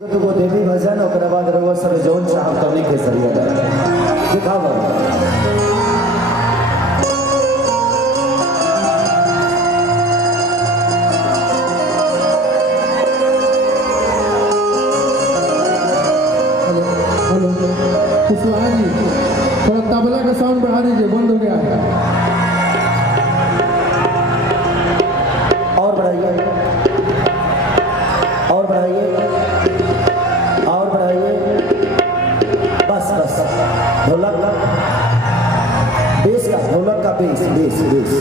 तो वो देवी भजन और बाद रउआ सब जौन चाहब तभी के सरिया दिखावा। हेलो कुशवाहा जी, थोड़ा तबला का साउंड बढ़ा दीजिए, बंद हो गया है। और बढ़ाइए और बढ़ाइए और बढ़ाइए, बस बस। ढोलक का बेस का, ढोलक का बेस बेस बेस,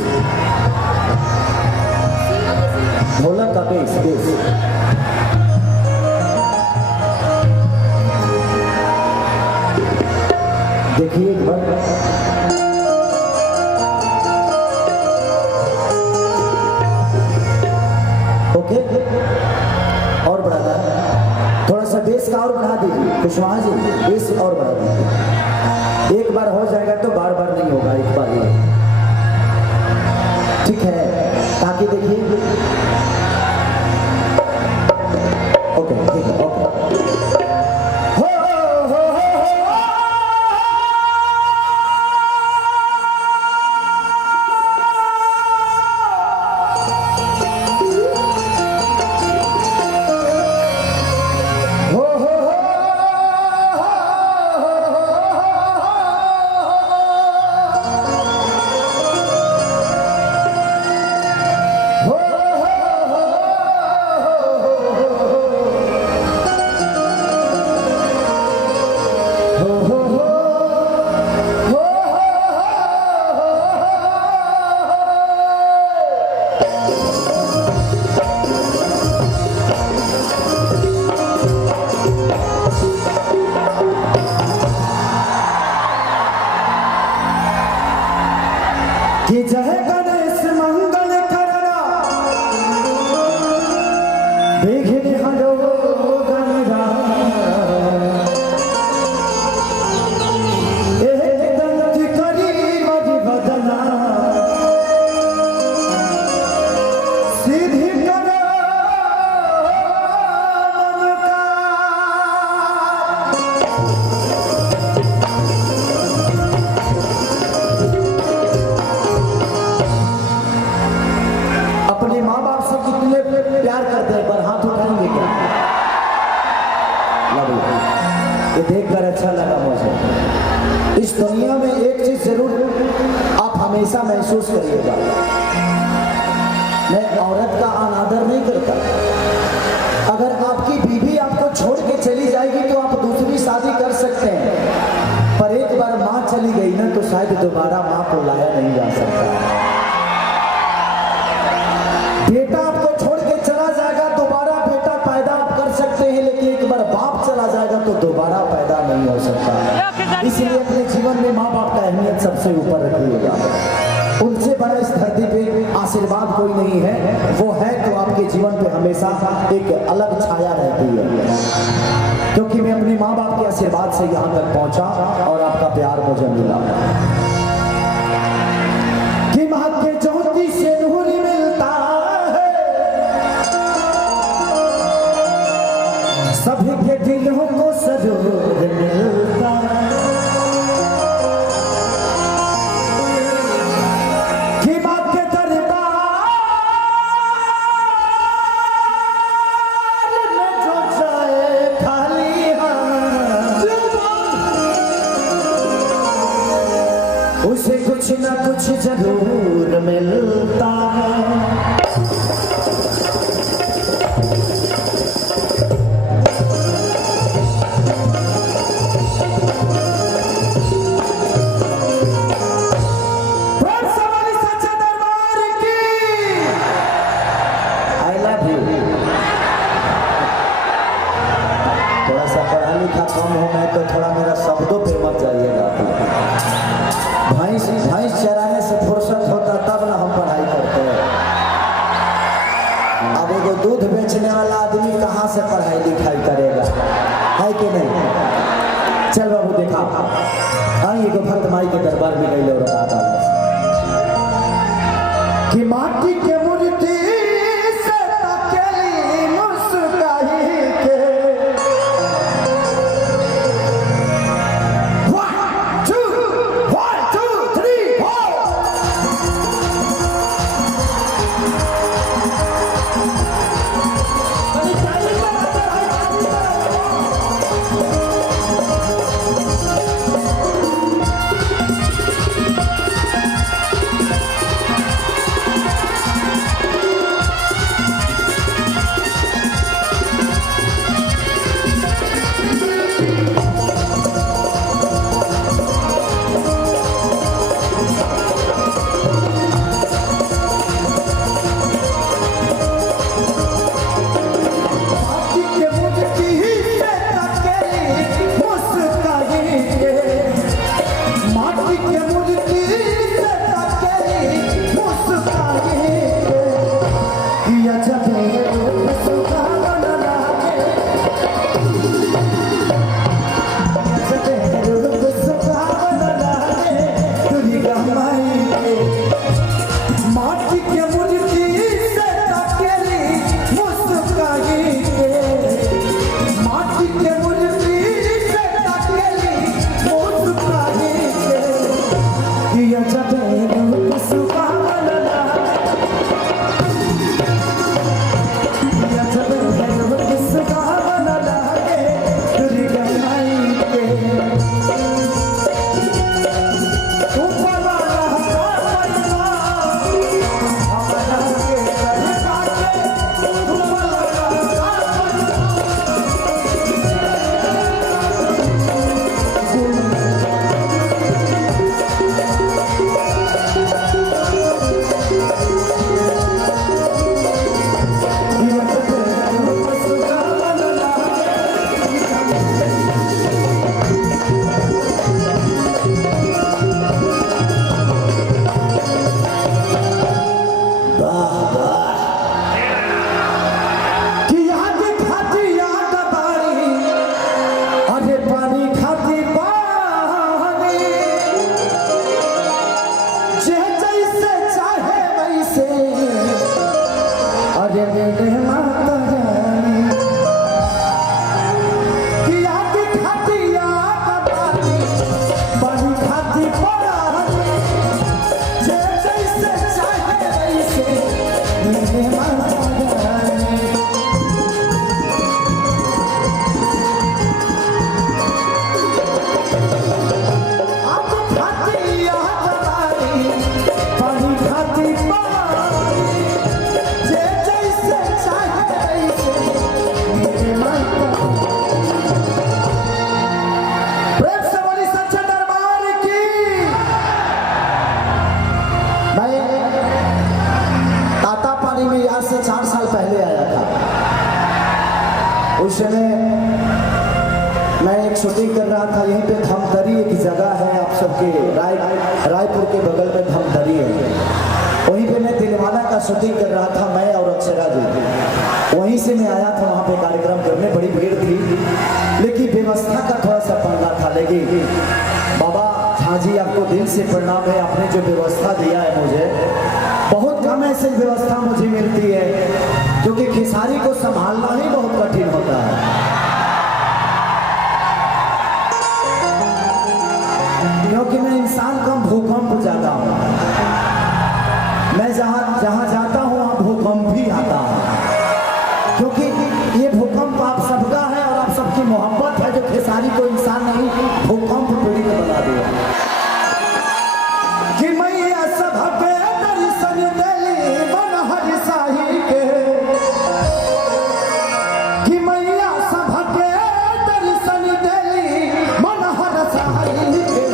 ढोलक का बेस बेस। देखिए एक बार, ओके और बढ़ाना है, थोड़ा सा बेस का और बढ़ा दीजिए कुशवाहा जी, बेस और बढ़ा दीजिए। एक बार हो जाएगा तो बार बार नहीं होगा, एक बार ही ठीक है, ताकि देखिए ओके ठीक है ओके। कि जय गणेश मंगल करना विघ्न हरो गणराज, एक दंत करी मधि बदना सिद्धि करो अपने माँ बाप से कितने प्यार करते हैं, पर हाथ उठाएंगे क्या? ये देखकर अच्छा लगा मुझे। इस दुनिया में एक चीज जरूर आप हमेशा महसूस करिएगा, मैं औरत का अनादर नहीं करता। अगर आपकी बीवी आपको छोड़ के चली जाएगी तो आप दूसरी शादी कर सकते हैं, पर एक बार माँ चली गई ना तो शायद दोबारा माँ को लाया नहीं जा सकता। बेटा आपको छोड़ के चला जाएगा, दोबारा बेटा पैदा आप कर सकते हैं, लेकिन एक बार बाप चला जाएगा तो दोबारा पैदा नहीं हो सकता। इसलिए अपने जीवन में माँ बाप का अहमियत सबसे ऊपर रखिएगा। उनसे बड़ा इस धरती पे आशीर्वाद कोई नहीं है, वो है तो आपके जीवन पे हमेशा एक अलग छाया रहती है। क्योंकि मैं अपने माँ बाप के आशीर्वाद से यहाँ तक पहुंचा और आपका प्यार मुझे मिला। कि माँ के ज्योति से नूर मिलता है, सभी के दिलों को सरूर मिलता है। कि माँ के दरबार में जो जाए खाली हाथ, उसे कुछ ना कुछ जरूर मिलता है। थोड़ा सा पढ़ा लिखा कम हो मैं तो थोड़ा मेरा शब्दों पे मत जाइएगा। भैंस चराने से फुर्सत होता तब ना हम पढ़ाई करते हैं। अब एगो दूध बेचने वाला आदमी कहाँ से पढ़ाई लिखाई करेगा, है कि नहीं? चल बाबू देखा, आई एगो भक्त माई के दरबार में गई और कि माटी के मूर्ति से तकेली मुस्काई के समय मैं एक शूटिंग कर रहा था यहीं पे धमतरी एक जगह है आप सबके रायपुर के बगल में धमतरी है, वहीं पे मैं दिलवाला का शूटिंग कर रहा था, मैं और अक्षरा जी। वहीं से मैं आया था वहाँ पे कार्यक्रम करने, बड़ी भीड़ थी लेकिन व्यवस्था का थोड़ा सा पंगा था। लेकिन बाबा झा जी आपको दिल से प्रणाम है, आपने जो व्यवस्था दिया है मुझे, बहुत कम ऐसी व्यवस्था मुझे मिलती है क्योंकि खेसारी को संभालना ही बहुत कठिन होता है। क्योंकि मैं इंसान कम भूकंप ज्यादा हूँ, मैं जहाँ जाता हूँ वहाँ भूकंप भी आता है, क्योंकि ये भूकंप आप सबका है और आप सबकी मोहब्बत है जो खेसारी को इंसान नहीं भूकंप पीड़ित बना दिया। कि मैया सबके दर्शन देली मन हर साही के, कि मैया सबके दर्शन देली मन हर साही के,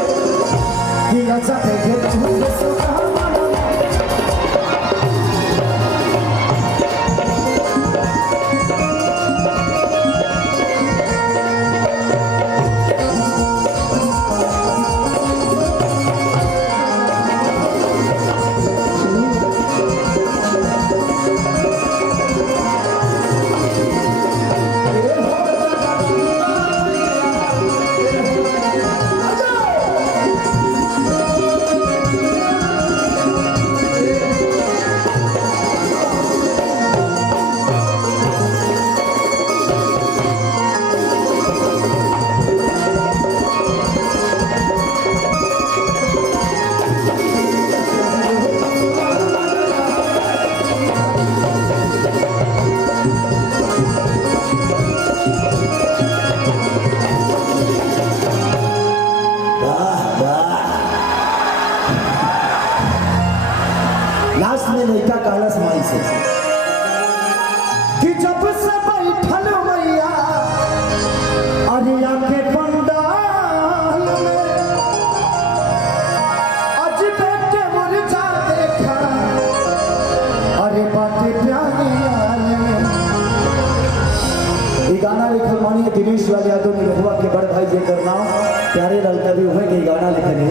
कि अजब के झूठ सुना लास्ट में लड़का कहला समाई से कि जब से बैठल मैया अरिया के पंडाल में, अजबे के मुरझा देखा अरे बातें प्यारी हाल में। ये गाना लिखल मानिए दिनेश लाल यादव निरहुआ के बड़ भाई जेकर नाम प्यारे लाल कवि हुए के गाना लिखने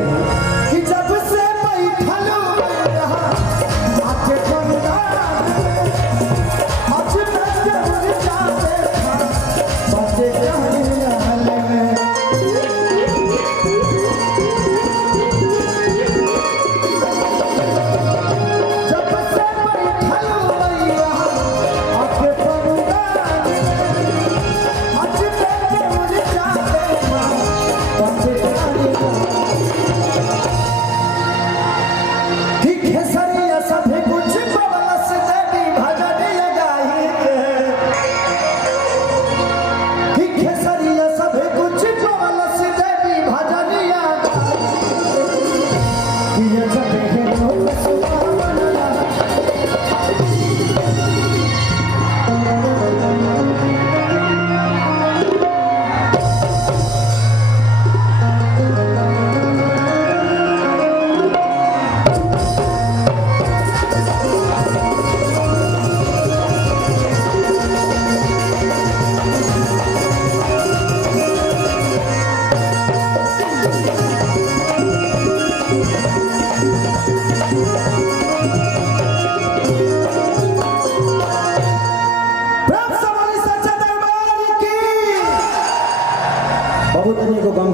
कि जब से बैठल